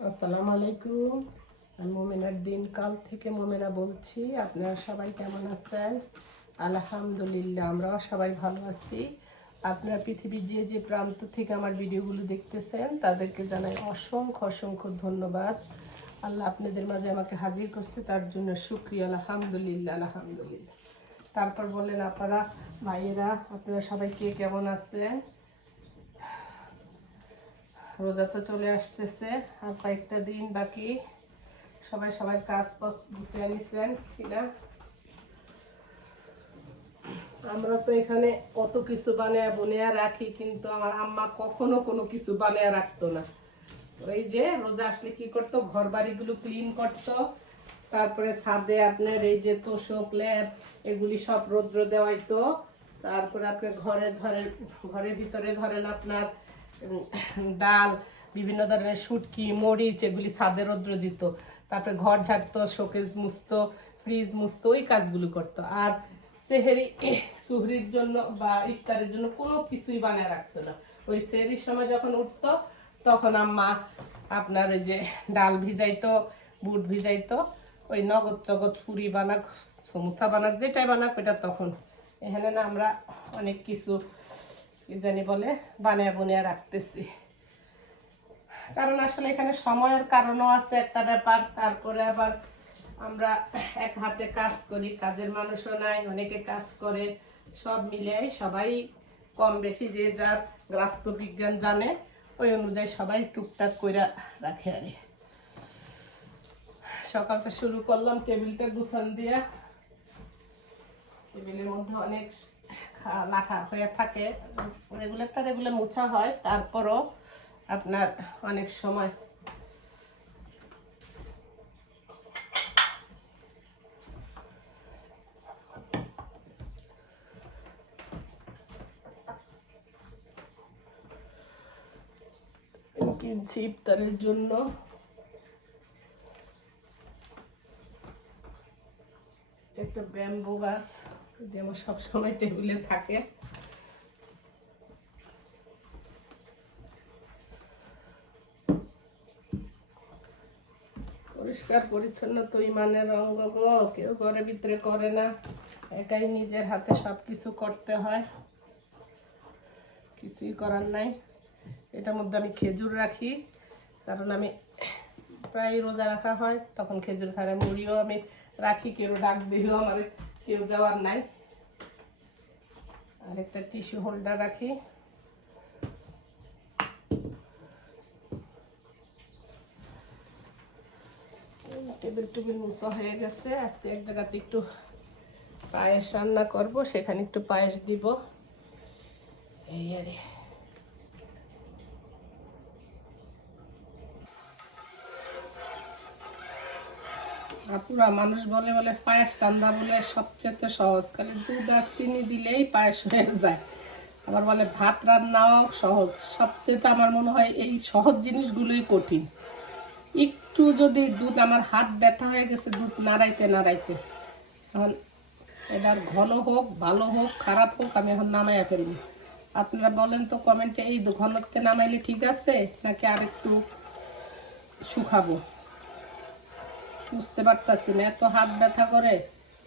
আসসালামু আলাইকুম। আমি মোমেনার দিন কাল থেকে মোমেনা বলছি। আপনারা সবাই কেমন আছেন? আলহামদুলিল্লাহ, আমরাও সবাই ভালো আছি। আপনারা পৃথিবীর যে যে প্রান্ত থেকে আমার ভিডিওগুলো দেখতেছেন, তাদেরকে জানাই অসংখ্য অসংখ্য ধন্যবাদ। আল্লাহ আপনাদের মাঝে আমাকে হাজির করছে, তার জন্য শুক্রিয়া। আলহামদুলিল্লাহ আলহামদুলিল্লাহ। তারপর বললেন, আপনারা, ভাইয়েরা, আপনারা সবাই কে কেমন আছেন? রোজা তো চলে আসতেছে আর কয়েকটা দিন বাকি। সবাই সবাই কাজ গুছিয়ে নিছেন কিনা। আমরা তো এখানে কত কিছু বানিয়ে বনিয়া রাখি, কিন্তু আমার আম্মা কখনো কোনো কিছু বানিয়ে রাখতো না। ওই যে রোজা আসলে কি করতো? ঘর বাড়িগুলো ক্লিন করতো। তারপরে ছাদে আপনার এই যে তোষক, ল্যাব, এগুলি সব রৌদ্র দেওয়াইতো। তারপরে আপনার ঘরে ঘরে ঘরের ভিতরে ধরেন আপনার ডাল, বিভিন্ন ধরনের শুটকি, মরিচ, এগুলি ছাদে রৌদ্র দিত। তারপরে ঘর ঝাড়তো শোকেজ মুছতো, ফ্রিজ মুছতো, ওই কাজগুলো করতো। আর সেহেরি সুহরির জন্য বা ইফতারের জন্য কোনো কিছুই বানিয়ে রাখতো না। ওই সেহরির সময় যখন উঠতো, তখন আম্মা আপনার ওই যে ডাল ভিজাইতো, বুট ভিজাইতো, ওই নগদ জগৎ পুরি বানাক, সমুসা বানাক, যেটাই বানাক, ওইটা তখন। এখানে না আমরা অনেক কিছু কি জানি বলে বানিয়ে বুনিয়ে রাখতেছি। কারণ আসলে এখানে সময়ের কারণও আছে একটা ব্যাপার, তারপরে আবার আমরা এক হাতে কাজ করি, কাজের মানুষও নাই, অনেকে কাজ করে, সব মিলে সবাই কম বেশি যে যার গ্রাস্ত বিজ্ঞান জানে, ওই অনুযায়ী সবাই টুকটাক করে রাখে আরে। সকালটা শুরু করলাম, টেবিলটা গুছান দিয়া। টেবিলের মধ্যে অনেক লাঠা হয়ে থাকে। রেগুলার তো রেগুলার মোছা হয়, তারপরও আপনার অনেক সময় কিনছি ইফতারের জন্য। একটা ব্যাম্বু গাছ। যে আমার সবসময় টেবিলে থাকে। পরিষ্কার, পরিচ্ছন্ন তো ইমানের অঙ্গ গো। কেউ ঘরে ভিতরে করে না। একাই নিজের হাতে সব কিছু করতে হয়। কিছুই করার নাই। এটার মধ্যে আমি খেজুর রাখি। কারণ আমি প্রায় রোজা রাখা হয়, তখন খেজুর খায় মুড়িও আমি রাখি। কেউ ডাক দিলেও আমার কেউ দেওয়ার নাই। আর একটা টিস্যু হোল্ডার রাখি। টেবিল টেবিল মুছা হয়ে গেছে। আজকে এক জায়গাতে একটু পায়েস রান্না করব, সেখানে একটু পায়েস দিব। এই আরে আর পুরা মানুষ বলে বলে পায়েস রান্না বলে সবচেয়ে সহজ। খালি দুধ আর চিনি দিলেই পায়েস হয়ে যায়। আবার বলে ভাত রান্নাও সহজ। সবচেয়ে আমার মনে হয় এই সহজ জিনিসগুলোই কঠিন। একটু যদি দুধ, আমার হাত ব্যথা হয়ে গেছে দুধ নাড়াইতে নাড়াইতে। এখন এটার ঘন হোক, ভালো হোক, খারাপ হোক, আমি এখন নামাইয়া ফেলব। আপনারা বলেন তো কমেন্টে, এই ঘনত্বে নামাইলে ঠিক আছে, নাকি আরেকটু শুকাবো? বুঝতে পারতাছি না, এত হাত ব্যথা করে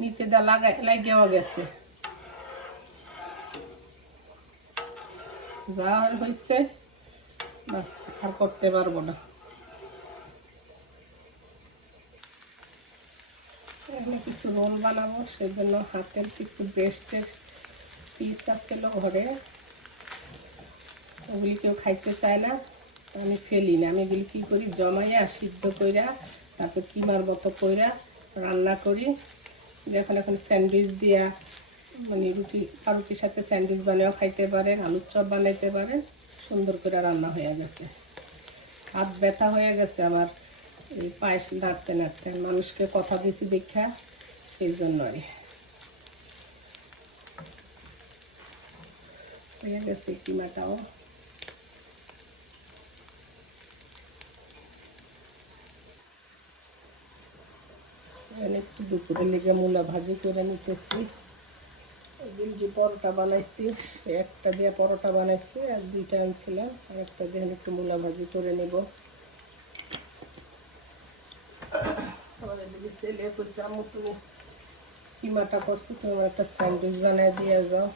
নিচে দা লাগাই লাগেও গেছে। যা হয়েছে বাস, আর করতে পারব না। কিছু রোল বানাবো, সেজন্য হাতের কিছু ব্রেস্টের পিস আসছিল ঘরে। ওগুলি কেউ খাইতে চায় না, আমি ফেলি না। আমি এগুলি কী করি? জমাইয়া সিদ্ধ কইরা তারপর কিমার মতো কইরা রান্না করি। যখন এখন স্যান্ডউইচ দিয়া মানে রুটি রুটির সাথে স্যান্ডউইচ বানিয়েও খাইতে পারেন, আলুর চপ বানাইতে পারেন, সুন্দর করে রান্না হয়ে গেছে। হাত ব্যথা হয়ে গেছে আমার, এই পায়েস নাড়তে নাড়তে। মানুষকে কথা দিয়েছি দেখা, সেই জন্য আর হয়ে গেছে কিমাটাও একটু দুপুরে লেগে মূলা ভাজি করে নিতেছি। একদিন যে পরোটা বানাইছি, একটা দিয়ে পরোটা বানাইছি আর দুইটা আনছিলাম। আর একটা দিয়ে একটু মূলা ভাজি করে নেব। আমার এদিকে ছেলে কইছে, আম্মু, তুমি কিমাটা করছ? তুমি একটা স্যান্ডউইচ বানিয়ে দিয়ে যাও।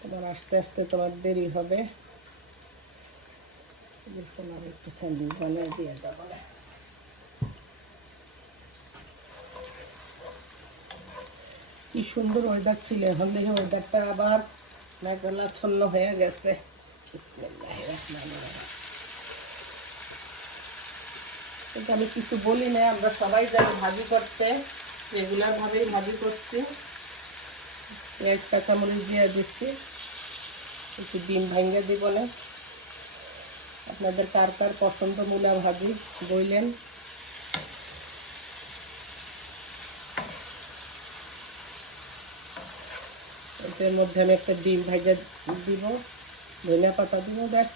তোমার আস্তে আস্তে তোমার দেরি হবে। তোমার একটু স্যান্ডউইচ বানিয়ে দিয়ে যাব কি সুন্দর ওয়েদার ছিল। এখন দেখি ওয়েদারটা আবার মেঘাচ্ছন্ন হয়ে গেছে। আমি কিছু বলি না, আমরা সবাই যাই ভাজি করতে রেগুলার ভাবেই ভাজি করছি। পেঁয়াজ, কাঁচামরিচ দিয়ে দিচ্ছি। একটু ডিম ভাঙ্গে দিব না। আপনাদের কার কার পছন্দ মূলা ভাজি বইলেন এটার মধ্যে আমি একটা ডিম ভাজা দিব, ধনিয়া পাতা দিব, ব্যাস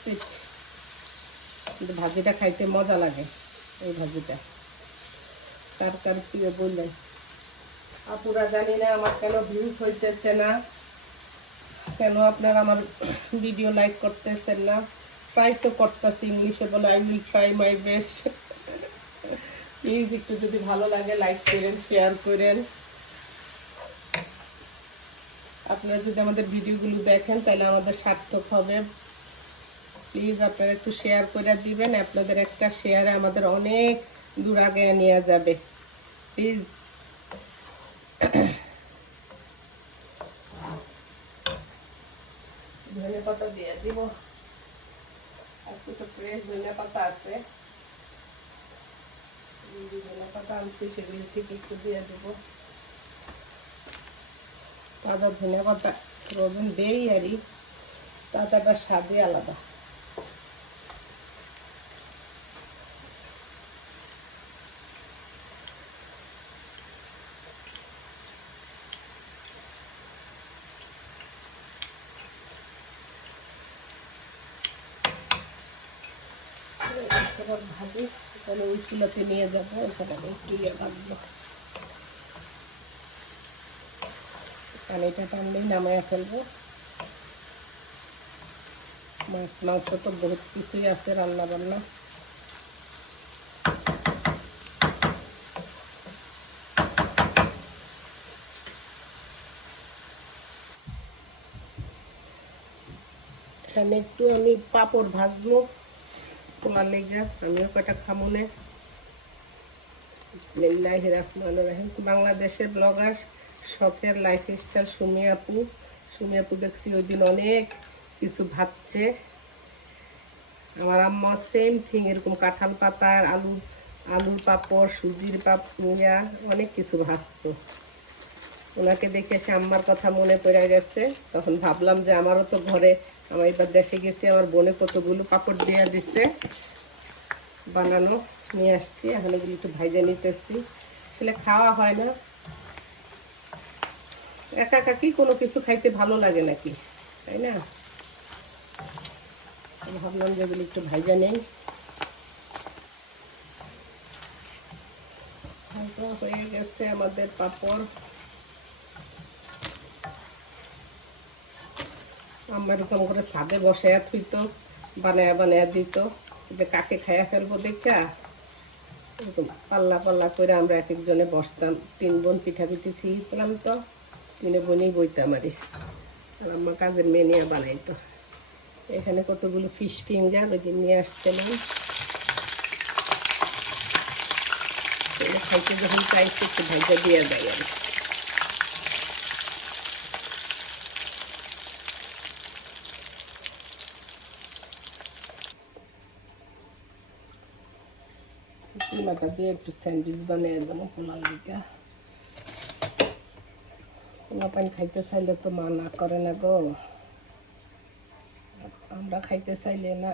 কিন্তু ভাজিটা খাইতে মজা লাগে এই ভাজিটা। কার কার প্রিয় বললেন? আপুরা জানি না আমার কেন ভিউজ হইতেছে না, কেন আপনারা আমার ভিডিও লাইক করতেছেন না। ট্রাই তো করতেছি ইংলিশে বলে I will try my best please একটু যদি ভালো লাগে লাইক করেন শেয়ার করেন। আপনারা যদি আমাদের ভিডিওগুলো দেখেন, তাহলে আমাদের সার্থক হবে। প্লিজ আপনারা একটু শেয়ার করে দিবেন, আপনাদের একটা শেয়ারে আমাদের অনেক দূর আগে নিয়ে যাবে। প্লিজ। ধনে পাতা দিয়ে দিব। আজকে তো ফ্রেশ ধনে পাতা আছে। ধনে পাতা আনছি, সেগুলি থেকে একটু দিয়ে দেবো। তাজা ধনে পাতা রোজন দেই আরই তাজাটা স্বাদই আলাদা। ভাজি, তাহলে ওই চুলাতে নিয়ে যাব ওখানে একটু ইয়ে পানিটা টানলেই নামাইয়া ফেলব। মাছ, মাংস তো বহুত কিছুই আছে রান্না বান্না এখানে একটু আমি পাপড় ভাজবো। তোমার লেগে, আমিও কটা রহমান রহিম। বাংলাদেশের ব্লগার। শখের লাইফ স্টাইল সুমি আপু। সুমি আপু দেখছি ওই দিন অনেক কিছু ভাবছে। আমার আম্মা সেম থিং এরকম কাঁঠাল পাতার আলু আলুর পাপড়, সুজির পাপড়া অনেক কিছু ভাজতো। ওনাকে দেখে সে আম্মার কথা মনে পড়ে গেছে। তখন ভাবলাম যে আমারও তো ঘরে, আমার এবার দেশে গেছি, আমার বোনে কতগুলো পাপড় দিয়ে দিচ্ছে বানানো, নিয়ে আসছি। এখন একটু ভাইজা নিতেছি। আসলে খাওয়া হয় না। একা একা কি কোনো কিছু খাইতে ভালো লাগে নাকি? তাই না? ভাবলাম যে এগুলো একটু ভাইজা নেই। হয়ে গেছে আমাদের পাপড়। আমরা এরকম করে ছাদে বসে থুইত, বানায়া বানায়া দিত। যে কাকে খাইয়া ফেলব দেখা? পাল্লা পাল্লা করে আমরা এক একজনে বসতাম। তিন বোন পিঠা পিঠি ছিলাম তো। তিনে বোনই বইতাম আরে আর আমার কাজের মেয়ে নিয়ে বানাইতো এখানে কতগুলো ফিশ ফিঙ্গার ওই দিন নিয়ে আসছিলাম। খাইতে যখন চাইছি, একটু ভাইজা দিয়ে দেয় আর একটু স্যান্ডউইচ বানিয়ে দেবো পোলার লিগা। পোলা পান, খাইতে চাইলে তো মা না করে না গো। আমরা খাইতে চাইলে না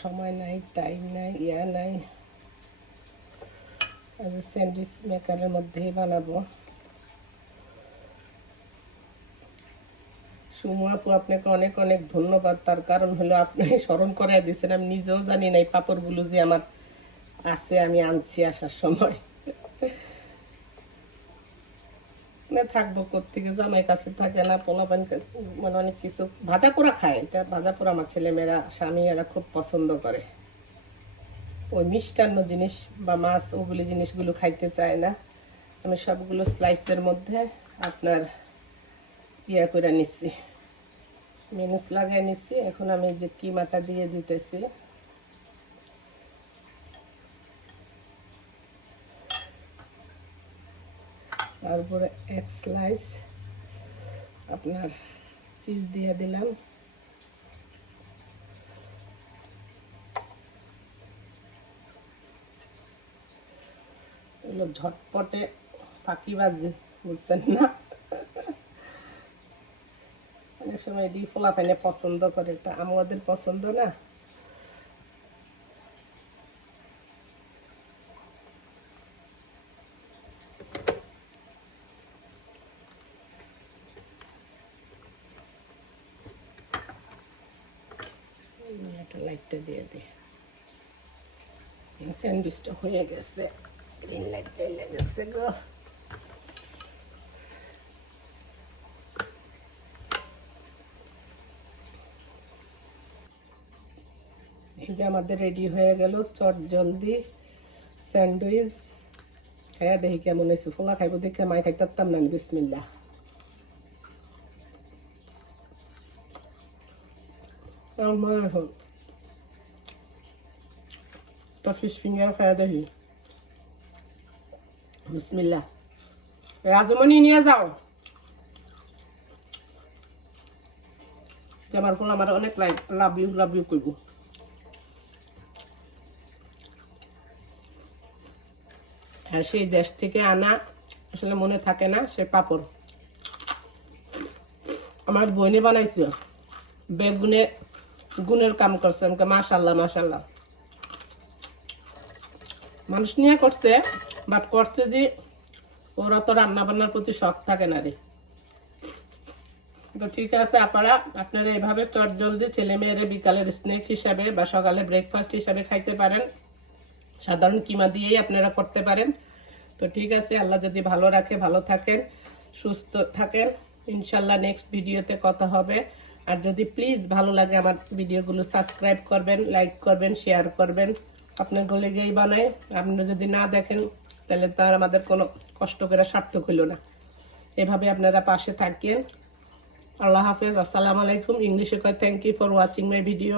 সময় নাই টাইম নাই, ইয়া নাই। স্যান্ডউইচ মেকারের মধ্যেই বানাবো। সুমু আপু, আপনাকে অনেক অনেক ধন্যবাদ। তার কারণ হলো আপনি স্মরণ করে দিয়েছেন। আমি নিজেও জানি না এই পাপড়গুলো যে আমার আছে, আমি আনছি আসার সময়। থাকব কোথেকে জামাই কাছে থাকে না, পোলাপান মানে অনেক কিছু। ভাজা পোড়া খায়, এটা ভাজা পোড়া আমার ছেলেমেয়েরা স্বামী এরা খুব পছন্দ করে। ওই মিষ্টান্ন জিনিস বা মাছ, ওগুলি জিনিসগুলো খাইতে চায় না। আমি সবগুলো স্লাইসের মধ্যে আপনার ইয়া করে নিচ্ছি। মেনুস লাগাই নিচ্ছি। এখন আমি যে কি মাথা দিয়ে দিতেছি তারপরে এক স্লাইস আপনার চিজ দিয়ে দিলাম। এগুলো ঝটপটে ফাঁকিবাজি, বুঝছেন না? অনেক সময় ডি ফোলা পছন্দ করে, তা আমাদের পছন্দ না। একটা লাইটটা দিয়ে দিই স্যান্ডউইচটা হয়ে গেছে। গ্রিন লাইট জ্বলে গেছে গো। এই যে আমাদের রেডি হয়ে গেল চট জলদি স্যান্ডউইচ। খাইয়া দেখি কেমন হয়েছে। ফোলা খাইব দেখে মাই খাইতাম না বিসমিল্লা আমার এখন একটা ফিশ ফিঙ্গার খাইয়া দেখি বিসমিল্লা রাজমণি নিয়ে যাও আমার ফোন আমার অনেক like love you love you করব আর সেই দেশ থেকে আনা আসলে মনে থাকে না সে পাপড় আমার বইনে বানাইছিল বেগুনে গুণের কাম করছে, আমাকে মাশাল্লাহ মাশাল্লাহ। মানুষ নিয়ে করছে বাট করছে যে ওরা তো রান্না বান্নার প্রতি শখ থাকে না রে। তো ঠিক আছে আপনারা আপনারা এভাবে চট জলদি ছেলে মেয়েরে বিকালের স্ন্যাক হিসাবে বা সকালে ব্রেকফাস্ট হিসাবে খাইতে পারেন। সাধারণ কিমা দিয়েই আপনারা করতে পারেন। তো ঠিক আছে, আল্লাহ যদি ভালো রাখে, ভালো থাকেন, সুস্থ থাকেন, ইনশাল্লাহ নেক্সট ভিডিওতে কথা হবে। আর যদি প্লিজ ভালো লাগে আমার ভিডিওগুলো সাবস্ক্রাইব করবেন লাইক করবেন শেয়ার করবেন। আপনার গলে গিয়েই বানায়। আপনি যদি না দেখেন, তাহলে তো আর আমাদের কোনো কষ্ট করে সার্থক হইল না। এভাবে আপনারা পাশে থাকেন। আল্লাহ হাফেজ, আসসালামু আলাইকুম। ইংলিশে কয় thank you for watching my video